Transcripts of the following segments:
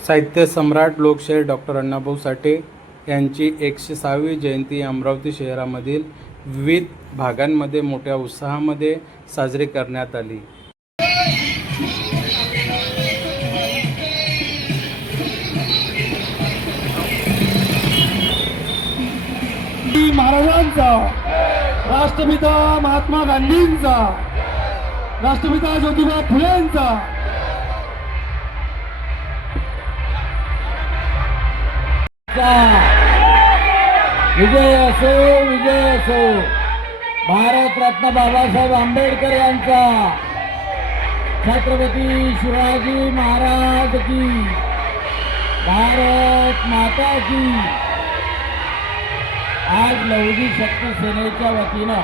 साहित्य सम्राट लोकशाहीर डॉक्टर अण्णाभाऊ साठे यांची 106वी जयंती अमरावती शहरामधील विविध भागांमध्ये मोठ्या उत्साहामध्ये साजरी करण्यात आली. महाराजांचा, राष्ट्रपिता महात्मा गांधींचा, राष्ट्रपिता ज्योतिबा फुलेंचा, विजय असो, विजय असो. भारतरत्न बाबासाहेब आंबेडकर यांचा, छत्रपती शिवाजी महाराज की, भारत माता की. आज लौदी शक्ती सेनेच्या वतीनं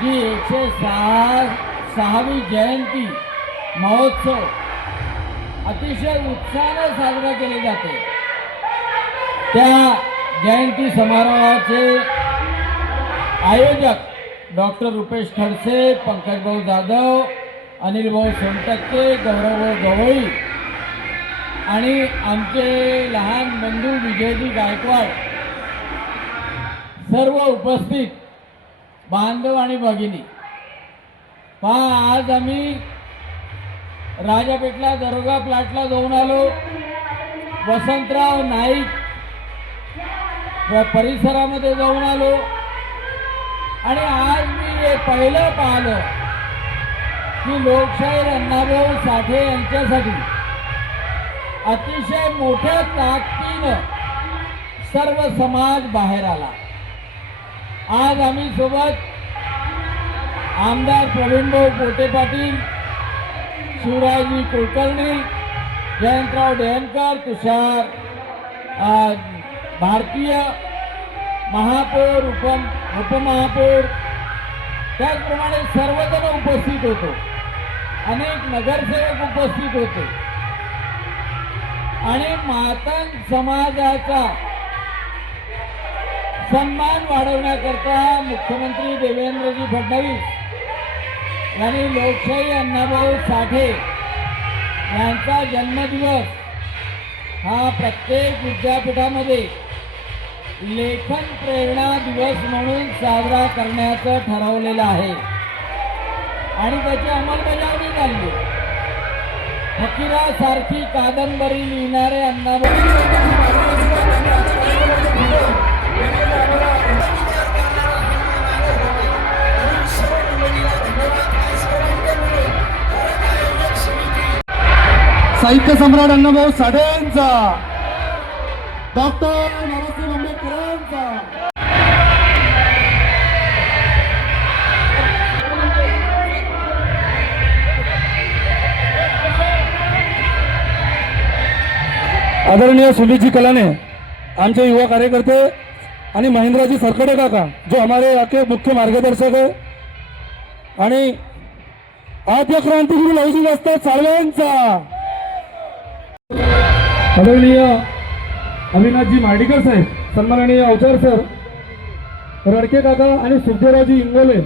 जी 106वी जयंती महोत्सव अतिशय उत्साहाने साजरा केले जाते, त्या जयंती समारोहाचे आयोजक डॉक्टर रुपेश खडसे, पंकजभाऊ जाधव, अनिलभाऊ सोनटक्के, गौरवभाऊ गवळी आणि आमचे लहान बंधू विजयजी गायकवाड, सर्व उपस्थित बांधव आणि भगिनी. पहा, आज आम्ही राजापेठला दरोगा प्लॅटला जाऊन आलो, वसंतराव नाईक परिसरामध्ये जाऊन आलो आणि आज मी हे पहिलं पाहिलं की लोकशाहीर अण्णाभाऊ साठे यांच्यासाठी अतिशय मोठ्या ताकदीनं सर्व समाज बाहेर आला. आज आम्ही सोबत आमदार प्रवीणभाऊ पोटे पाटील, शिवराजी कुलकर्णी, जयंतराव डेहनकर, तुषार भारतीय, महापौर, उपमहापौर, त्याचप्रमाणे सर्वजण उपस्थित होतो. अनेक नगरसेवक उपस्थित होते आणि मातंग समाजाचा सन्मान वाढवण्याकरता मुख्यमंत्री देवेंद्रजी फडणवीस यांनी लोकशाहीर अण्णाभाऊ साठे यांचा जन्मदिवस हा प्रत्येक विद्यापीठामध्ये लेखन प्रेरणा दिवस म्हणून साजरा करण्याचं ठरवलेलं आहे आणि त्याची अंमलबजावणी झाली. फकीरासारखी कादंबरी लिहिणारे अण्णाभाऊ साहित्य सम्राट अण्णाभाऊ साठेंचा, डॉक्टर बाबासाहेब आंबेडकरांचा, आदरणीय सुनीलजी कलाने, आमचे युवा कार्यकर्ते आणि महेंद्रजी सरकडे काका जो हमारे यहाँ के मुख्य मार्गदर्शक है, आणि आद्य क्रांतिगुरु लवजी वस्ताद साळवेंचा, आदरणीय अविनाशजी मार्डीकर साहेब, सन्माननीय अवचार सर, रडके काका आणि सुखदेवरावजी इंगोले,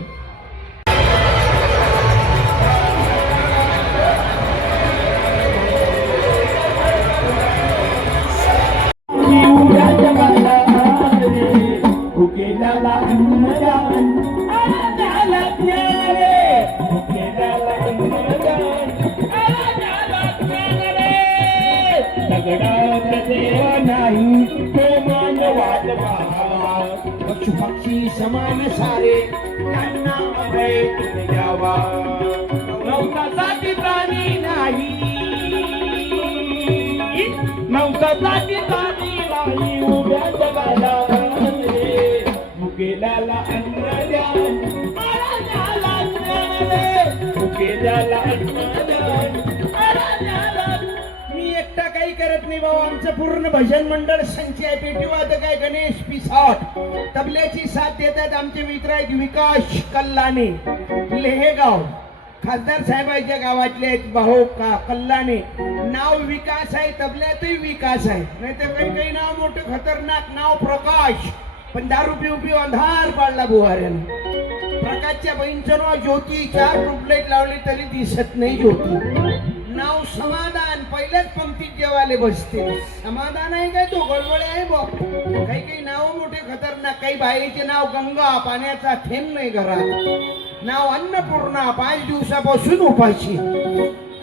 पक्षी समान सारे त्यांना अभय द्यावा. नवसा जाती प्राणी नाही, नवसा जाती प्राणी नाही, उभ्या जगाला मुकेल्याला अन्न द्या, महाराजाला ज्ञान दे, मुकेल्याला अन्न द्या. एकटा काही करत नाही भाऊ, आमचं पूर्ण भजन मंडळ संच आहे. पेटी वादक आहे गणेश पिसाट, तबल्याची साथ देतात आमचे मित्र आहेत विकास कल्लाने, लेहेगाव, खासदार साहेबांच्या गावातले आहेत भाऊ कल्लाने. नाव विकास आहे, तबल्यातही विकास आहे, नाही तर काही नाव मोठं खतरनाक नाव प्रकाश, पण दारू पिऊ पिऊ अंधार पाडला बुवाऱ्यानं. प्रकाशच्या बहीणचं नाव ज्योती, 4 ट्यूबलाईट लावली तरी दिसत नाही ज्योती. नाव समाधान, पहिल्याच पंक्तीत जेवाले बसते. समाधान आहे काय तो गडबडे आहे बा. काही काही नाव मोठे खतरनाक. काही बाईचे नाव गंगा, पाण्याचा थेंब नाही घरात. नाव अन्नपूर्णा, 5 दिवसापासून उपाशी.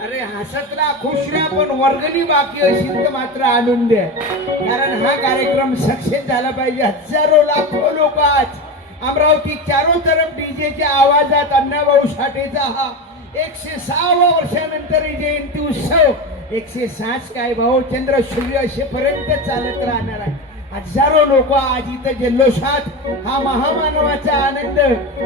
अरे हसत राहा, खुश राहा, पण वर्गणी बाकी असेल तर मात्र आणून द्या. कारण हा कार्यक्रम सक्सेस झाला पाहिजे. हजारो लाखो लोक आज अमरावती चारो तरफ डीजेच्या आवाजात अण्णाभाऊ साठेचा हा 106 वर्षानंतर जयंती उत्सव. 106 काय भाऊ, चंद्र सूर्य असेपर्यंत चालत राहणार आहे. हजारो लोक आज इथं जल्लोषात. हा महामानवाचा आनंद,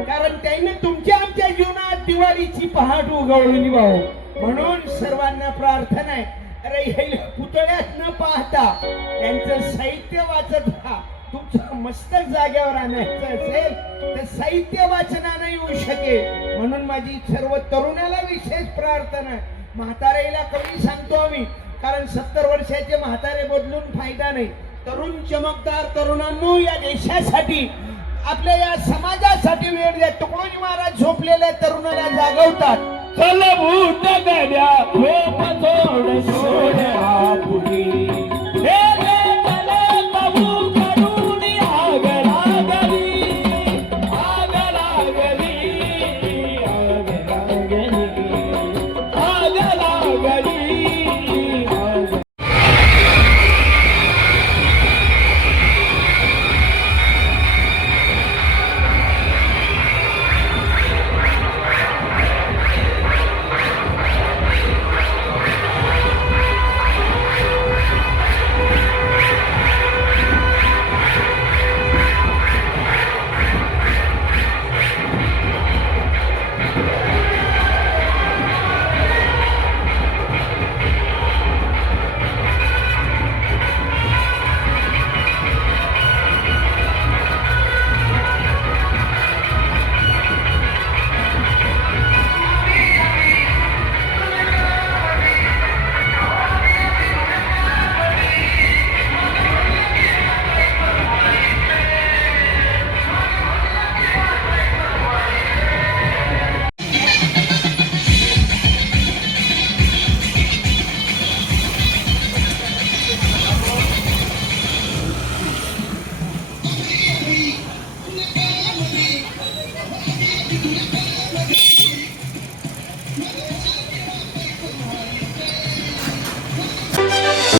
कारण त्याने तुमच्या आमच्या जीवनात दिवाळीची पहाट उगवली भाऊ. म्हणून सर्वांना प्रार्थना आहे, अरे हे पुतळ्यात न पाहता त्यांचं साहित्य वाचत राहा. तुमचं मस्तक जागेवर आणायचं असेल तर साहित्य वाचनानं येऊ शकेल. म्हणून माझी सर्व तरुणाला विशेष प्रार्थना आहे. म्हातारेला कमी सांगतो आम्ही, कारण 70 वर्षाचे म्हातारे बदलून फायदा नाही. तरुण चमकदार तरुणांनो, या देशासाठी, आपल्या या समाजासाठी वेळ द्या. तुकडोजी महाराज झोपलेल्या तरुणाला जागवतात. चल भूत गड्या झोप थोडं